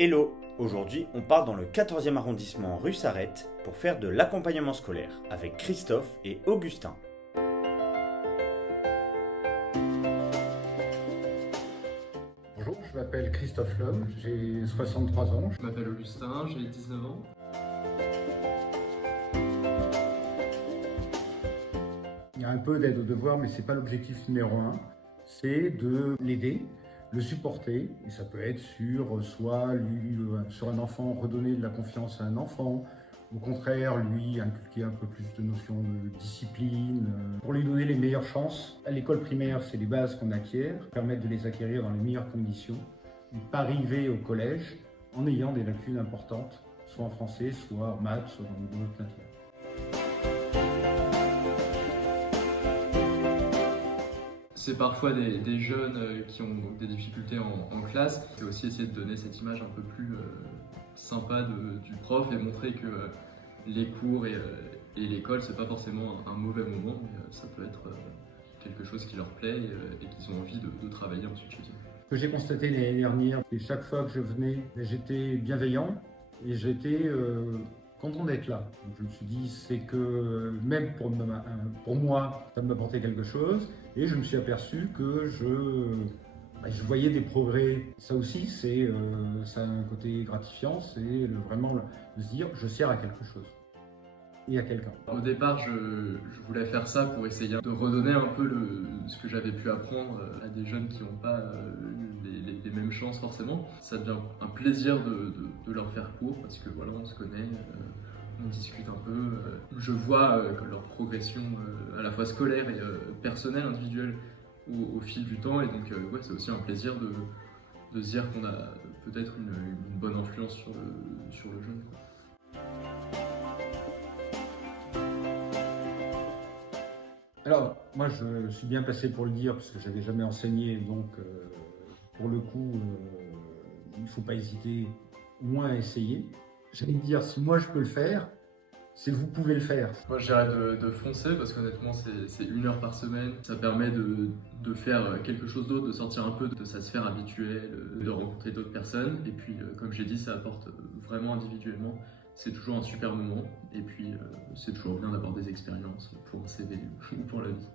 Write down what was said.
Hello, aujourd'hui on part dans le 14e arrondissement rue Sarrette pour faire de l'accompagnement scolaire avec Christophe et Augustin. Bonjour, je m'appelle Christophe Lhomme, j'ai 63 ans. Je m'appelle Augustin, j'ai 19 ans. Il y a un peu d'aide aux devoirs, mais ce n'est pas l'objectif numéro un. C'est de l'aider, le supporter. Et ça peut être sur un enfant, redonner de la confiance à un enfant. Au contraire, lui inculquer un peu plus de notions de discipline, pour lui donner les meilleures chances. À l'école primaire, c'est les bases qu'on acquiert, permettre de les acquérir dans les meilleures conditions, et pas arriver au collège en ayant des lacunes importantes, soit en français, soit en maths, soit dans d'autres matières. C'est parfois des jeunes qui ont des difficultés en classe. C'est aussi essayer de donner cette image un peu plus sympa du prof et montrer que les cours et l'école, c'est pas forcément un mauvais moment, mais ça peut être quelque chose qui leur plaît et qu'ils ont envie de travailler ensuite chez eux. Ce que j'ai constaté l'année dernière, c'est chaque fois que je venais, j'étais bienveillant et j'étais content d'être là. Donc je me suis dit, c'est que même pour moi, ça m'apportait quelque chose. Et je me suis aperçu que je voyais des progrès. Ça aussi, ça a un côté gratifiant, c'est vraiment de se dire, je sers à quelque chose et à quelqu'un. Au départ, je voulais faire ça pour essayer de redonner un peu ce que j'avais pu apprendre à des jeunes qui n'ont pas les mêmes chances forcément. Ça devient un plaisir de leur faire cours parce que voilà, on se connaît, on discute un peu. Je vois leur progression à la fois scolaire et personnelle, individuelle au fil du temps. Et donc ouais, c'est aussi un plaisir de se dire qu'on a peut-être une bonne influence sur le jeune. Alors, moi, je suis bien placé pour le dire, parce que je n'avais jamais enseigné, donc pour le coup, il ne faut pas hésiter au moins à essayer. J'allais dire, si moi je peux le faire, c'est vous pouvez le faire. Moi, je dirais de foncer, parce qu'honnêtement, c'est 1 heure par semaine. Ça permet de faire quelque chose d'autre, de sortir un peu de sa sphère habituelle, de rencontrer d'autres personnes. Et puis, comme j'ai dit, ça apporte vraiment individuellement. C'est toujours un super moment. Et puis, c'est toujours bien d'avoir des expériences pour un CV ou pour la vie.